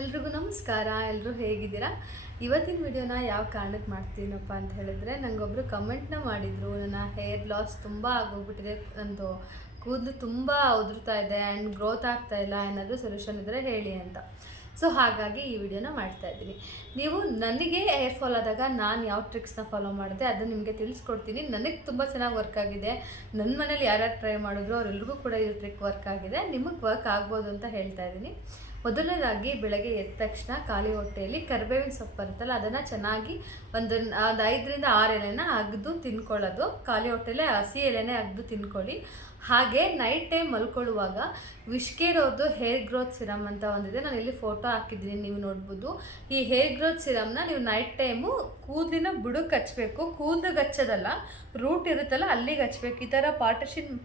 ಎಲ್ರಿಗೂ ನಮಸ್ಕಾರ. ಎಲ್ಲರೂ ಹೇಗಿದ್ದೀರಾ? ಇವತ್ತಿನ ವಿಡಿಯೋನ ಯಾವ ಕಾರಣಕ್ಕೆ ಮಾಡ್ತೀನಪ್ಪ ಅಂತ ಹೇಳಿದ್ರೆ, ನನಗೊಬ್ಬರು ಕಮೆಂಟ್ನ ಮಾಡಿದರು. ನನ್ನ ಹೇರ್ ಲಾಸ್ ತುಂಬ ಆಗೋಗ್ಬಿಟ್ಟಿದೆ, ನಂದು ಕೂದಲು ತುಂಬ ಉದುರ್ತಾ ಇದೆ ಆ್ಯಂಡ್ ಗ್ರೋತ್ ಆಗ್ತಾ ಇಲ್ಲ, ಏನಾದರೂ ಸೊಲ್ಯೂಷನ್ ಇದ್ದರೆ ಹೇಳಿ ಅಂತ. ಸೊ ಹಾಗಾಗಿ ಈ ವಿಡಿಯೋನ ಮಾಡ್ತಾ ಇದ್ದೀನಿ. ನೀವು ನನಗೆ ಹೇರ್ ಫಾಲ್ ಆದಾಗ ನಾನು ಯಾವ ಟ್ರಿಕ್ಸ್ನ ಫಾಲೋ ಮಾಡಿದೆ ಅದನ್ನು ನಿಮಗೆ ತಿಳಿಸ್ಕೊಡ್ತೀನಿ. ನನಗೆ ತುಂಬ ಚೆನ್ನಾಗಿ ವರ್ಕ್ ಆಗಿದೆ. ನನ್ನ ಮನೇಲಿ ಯಾರ್ಯಾರು ಟ್ರೈ ಮಾಡಿದ್ರು ಅವರೆಲ್ರಿಗೂ ಕೂಡ ಈ ಟ್ರಿಕ್ ವರ್ಕ್ ಆಗಿದೆ. ನಿಮಗೆ ವರ್ಕ್ ಆಗ್ಬೋದು ಅಂತ ಹೇಳ್ತಾ ಇದ್ದೀನಿ. ಮೊದಲನೇದಾಗಿ ಬೆಳಗ್ಗೆ ಎದ್ದ ತಕ್ಷಣ ಖಾಲಿ ಹೊಟ್ಟೆಯಲ್ಲಿ ಕರಿಬೇವಿನ ಸೊಪ್ಪು ಬರುತ್ತಲ್ಲ, ಅದನ್ನು ಚೆನ್ನಾಗಿ ಒಂದು 5ರಿಂದ 6 ಎಲೆನ ಅಗೆದು ತಿನ್ಕೊಳ್ಳೋದು. ಖಾಲಿ ಹೊಟ್ಟೆಲೆ ಹಸಿ ಎಲೆನೇ ಅಗೆದು ತಿನ್ಕೊಳ್ಳಿ. ಹಾಗೆ ನೈಟ್ ಟೈಮ್ ಮಲ್ಕೊಳ್ಳುವಾಗ ವಿಶ್ಕೇರ್ ಅವ್ರದ್ದು ಹೇರ್ ಗ್ರೋತ್ ಸಿರಮ್ ಅಂತ ಒಂದಿದೆ, ನಾನು ಇಲ್ಲಿ ಫೋಟೋ ಹಾಕಿದ್ದೀನಿ, ನೀವು ನೋಡ್ಬೋದು. ಈ ಹೇರ್ ಗ್ರೋತ್ ಸಿರಮ್ನ ನೀವು ನೈಟ್ ಟೈಮು ಕೂದಲಿನ ಬುಡಕ್ಕೆ ಹಚ್ಚಬೇಕು. ಕೂದಲಿಗೆ ಹಚ್ಚೋದಲ್ಲ, ರೂಟ್ ಇರುತ್ತಲ್ಲ ಅಲ್ಲಿಗೆ ಹಚ್ಬೇಕು. ಈ ಥರ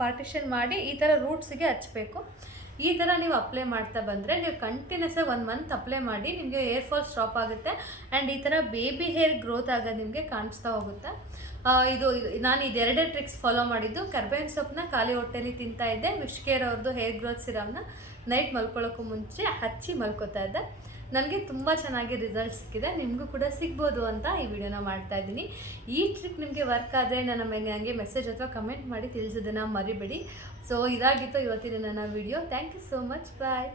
ಪಾರ್ಟಿಷನ್ ಮಾಡಿ ಈ ಥರ ರೂಟ್ಸಿಗೆ ಹಚ್ಚಬೇಕು. ಈ ಥರ ನೀವು ಅಪ್ಲೈ ಮಾಡ್ತಾ ಬಂದರೆ ನೀವು ಕಂಟಿನ್ಯೂಸ್ ಆಗಿ 1 ಮಂತ್ ಅಪ್ಲೈ ಮಾಡಿ, ನಿಮಗೆ ಹೇರ್ ಫಾಲ್ ಸ್ಟಾಪ್ ಆಗುತ್ತೆ ಆ್ಯಂಡ್ ಈ ಥರ ಬೇಬಿ ಹೇರ್ ಗ್ರೋತ್ ಆಗೋದು ನಿಮಗೆ ಕಾಣಿಸ್ತಾ ಹೋಗುತ್ತೆ. ನಾನು ಇದೆರಡೇ ಟ್ರಿಕ್ಸ್ ಫಾಲೋ ಮಾಡಿದ್ದು. ಕರ್ಬೇವಿನ ಸೊಪ್ಪನ್ನ ಖಾಲಿ ಹೊಟ್ಟೆಲಿ ತಿಂತಾ ಇದ್ದೆ. ವಿಶ್ಕೇರ್ ಅವ್ರದ್ದು ಹೇರ್ ಗ್ರೋತ್ ಸಿರಮ್ನ ನೈಟ್ ಮಲ್ಕೊಳ್ಳೋಕ್ಕೂ ಮುಂಚೆ ಹಚ್ಚಿ ಮಲ್ಕೋತಾ ಇದ್ದೆ. ನನಗೆ ತುಂಬ ಚೆನ್ನಾಗಿ ರಿಸಲ್ಟ್ ಸಿಕ್ಕಿದೆ. ನಿಮಗೂ ಕೂಡ ಸಿಗ್ಬೋದು ಅಂತ ಈ ವಿಡಿಯೋನ ಮಾಡ್ತಾ ಇದ್ದೀನಿ. ಈ ಟ್ರಿಕ್ ನಿಮಗೆ ವರ್ಕ್ ಆದರೆ ನನಗೆ ಮೆಸೇಜ್ ಅಥವಾ ಕಮೆಂಟ್ ಮಾಡಿ ತಿಳಿಸೋದನ್ನು ಮರಿಬೇಡಿ. ಸೊ ಇದಾಗಿತ್ತು ಇವತ್ತಿನ ನನ್ನ video. Thank you so much. Bye.